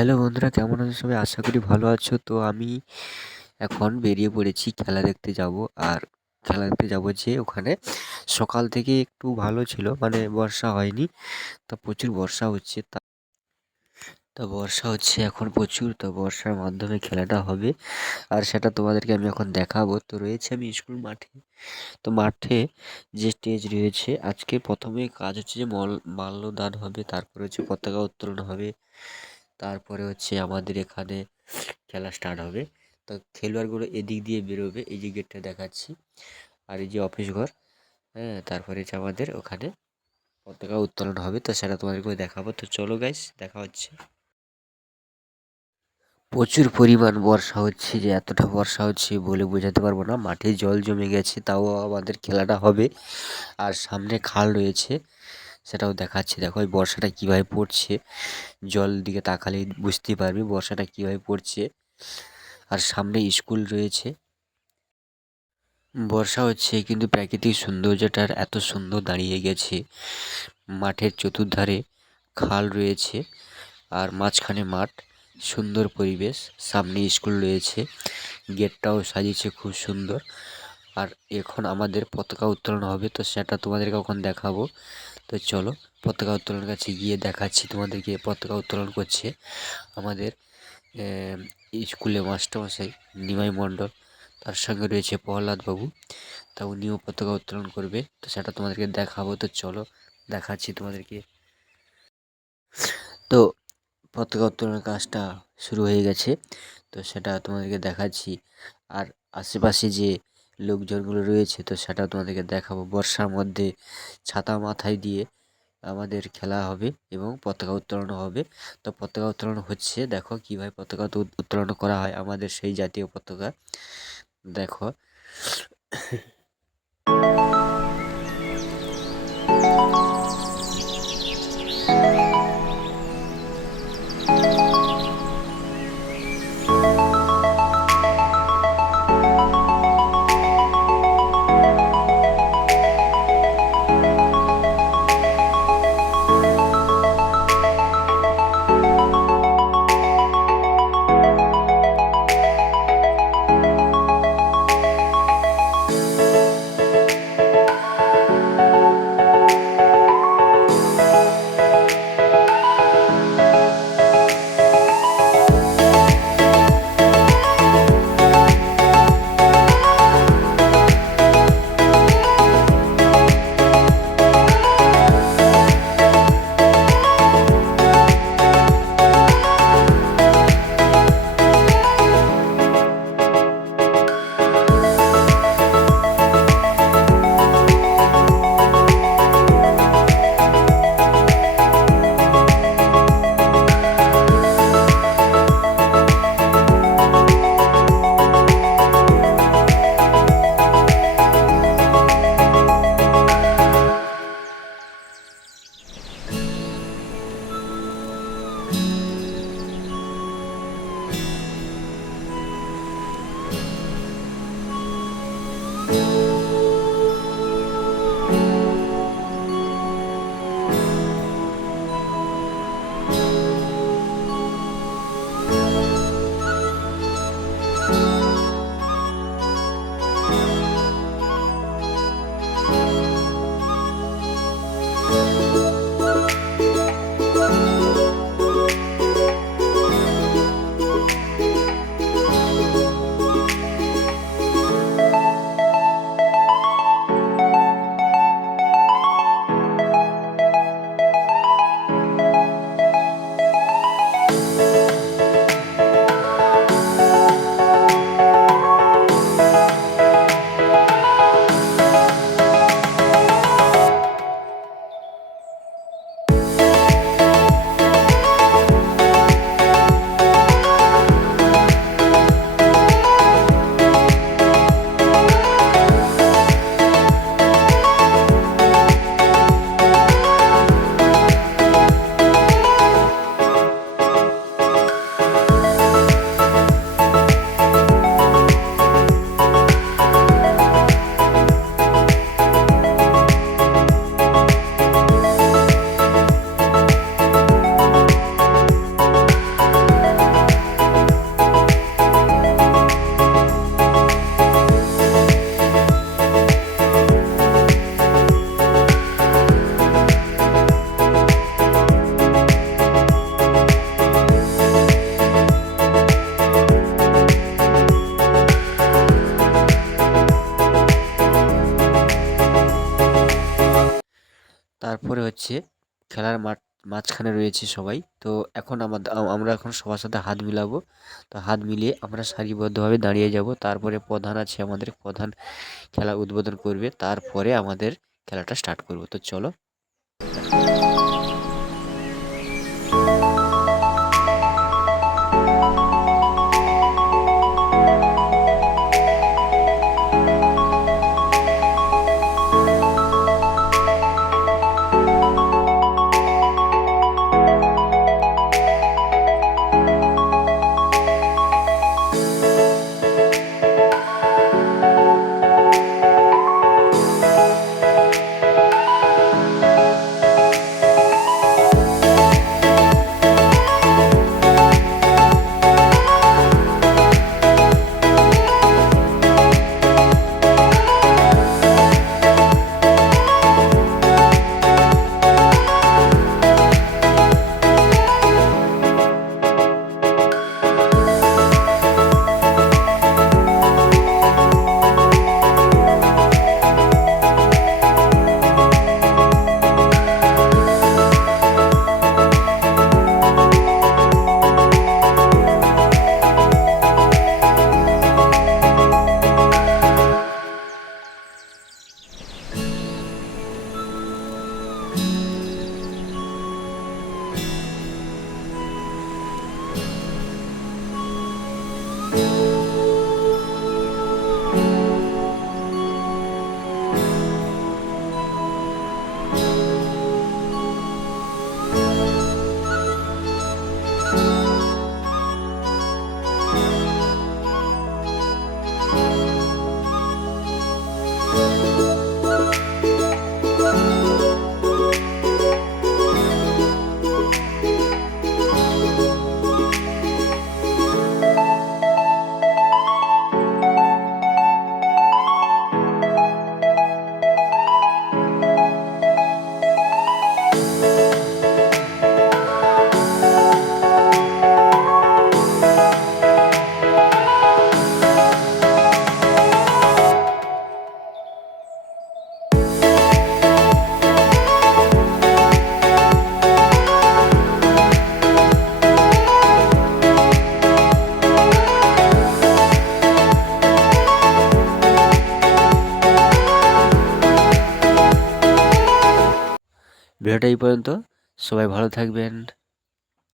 Hello বন্ধুরা, কেমন আছো সবাই? আশা করি ভালো আছো। তো আমি এখন বেরিয়ে পড়েছি খেলা দেখতে যাব। আর খেলা দেখতে যাব যে ওখানে সকাল থেকে একটু ভালো ছিল, মানে বর্ষা হয়নি। তো প্রচুর বর্ষা হচ্ছে, বর্ষা হচ্ছে এখন প্রচুর। তো বর্ষার মাধ্যমে খেলাটা হবে, আর সেটা তোমাদেরকে আমি এখন দেখাবো। তো রয়েছে আমি স্কুল মাঠে। তো মাঠে যে স্টেজ রয়েছে, আজকে প্রথমে কাজ হচ্ছে যে মাল্যদান হবে, তারপরে হচ্ছে পতাকা উত্তোলন হবে, তারপরে হচ্ছে আমাদের এখানে খেলা স্টার্ট হবে। তো খেলোয়াড়গুলো এদিক দিয়ে বেরোবে, এই যে গেটটা দেখাচ্ছি, আর এই যে অফিস ঘর। হ্যাঁ, তারপরে হচ্ছে আমাদের ওখানে পতাকা উত্তোলন হবে। তো সেটা তোমাদেরকে দেখাবো। তো চলো গাইস, দেখা হচ্ছে। প্রচুর পরিমাণ বর্ষা হচ্ছে, যে এতটা বর্ষা হচ্ছে বলে বোঝাতে পারবো না। মাঠে জল জমে গেছে, তাও আমাদের খেলাটা হবে। আর সামনে খাল রয়েছে, সেটাও দেখাচ্ছি। দেখো এই বর্ষাটা কীভাবে পড়ছে, জল দিকে তাকালেই বুঝতেই পারবি বর্ষাটা কীভাবে পড়ছে। আর সামনে স্কুল রয়েছে। বর্ষা হচ্ছে কিন্তু প্রাকৃতিক সৌন্দর্যটার এত সুন্দর দাঁড়িয়ে গেছে। মাঠের চতুর্ধারে খাল রয়েছে, আর মাঝখানে মাঠ, সুন্দর পরিবেশ। সামনে স্কুল রয়েছে, গেটটাও সাজিয়েছে খুব সুন্দর। আর এখন আমাদের পতাকা উত্তোলন হবে, তো সেটা তোমাদেরকে এখন দেখাবো। তো চলো পতাকা উত্তোলনের কাছে গিয়ে দেখাচ্ছি তোমাদেরকে। পতাকা উত্তোলন করছে আমাদের স্কুলে মাস্টারমশাই নিমাই মণ্ডল, তার সঙ্গে রয়েছে প্রহ্লাদ বাবু। তা উনিও পতাকা উত্তোলন করবে, তো সেটা তোমাদেরকে দেখাবো। তো চলো দেখাচ্ছি তোমাদেরকে। তো পতাকা উত্তোলনের কাজটা শুরু হয়ে গেছে, তো সেটা তোমাদেরকে দেখাচ্ছি। আর আশেপাশে যে লোকজনগুলো রয়েছে, তো সেটা তোমাদেরকে দেখাবো। বর্ষার মধ্যে ছাতা মাথায় দিয়ে আমাদের খেলা হবে এবং পতাকা উত্তোলন হবে। তো পতাকা উত্তোলন হচ্ছে, দেখো কীভাবে পতাকা উত্তোলন করা হয়, আমাদের সেই জাতীয় পতাকা। দেখো হচ্ছে খেলার মাঝখানে রয়েছে সবাই। তো এখন আমরা এখন সবার সাথে হাত মিলাবো। তো হাত মিলিয়ে আমরা সারিবদ্ধভাবে দাঁড়িয়ে যাব। তারপরে প্রধান আছে আমাদের, প্রধান খেলা উদ্বোধন করবে। তারপরে আমাদের খেলাটা স্টার্ট করব। তো চলো। ভিডিওটা এই পর্যন্ত। সবাই ভালো থাকবেন।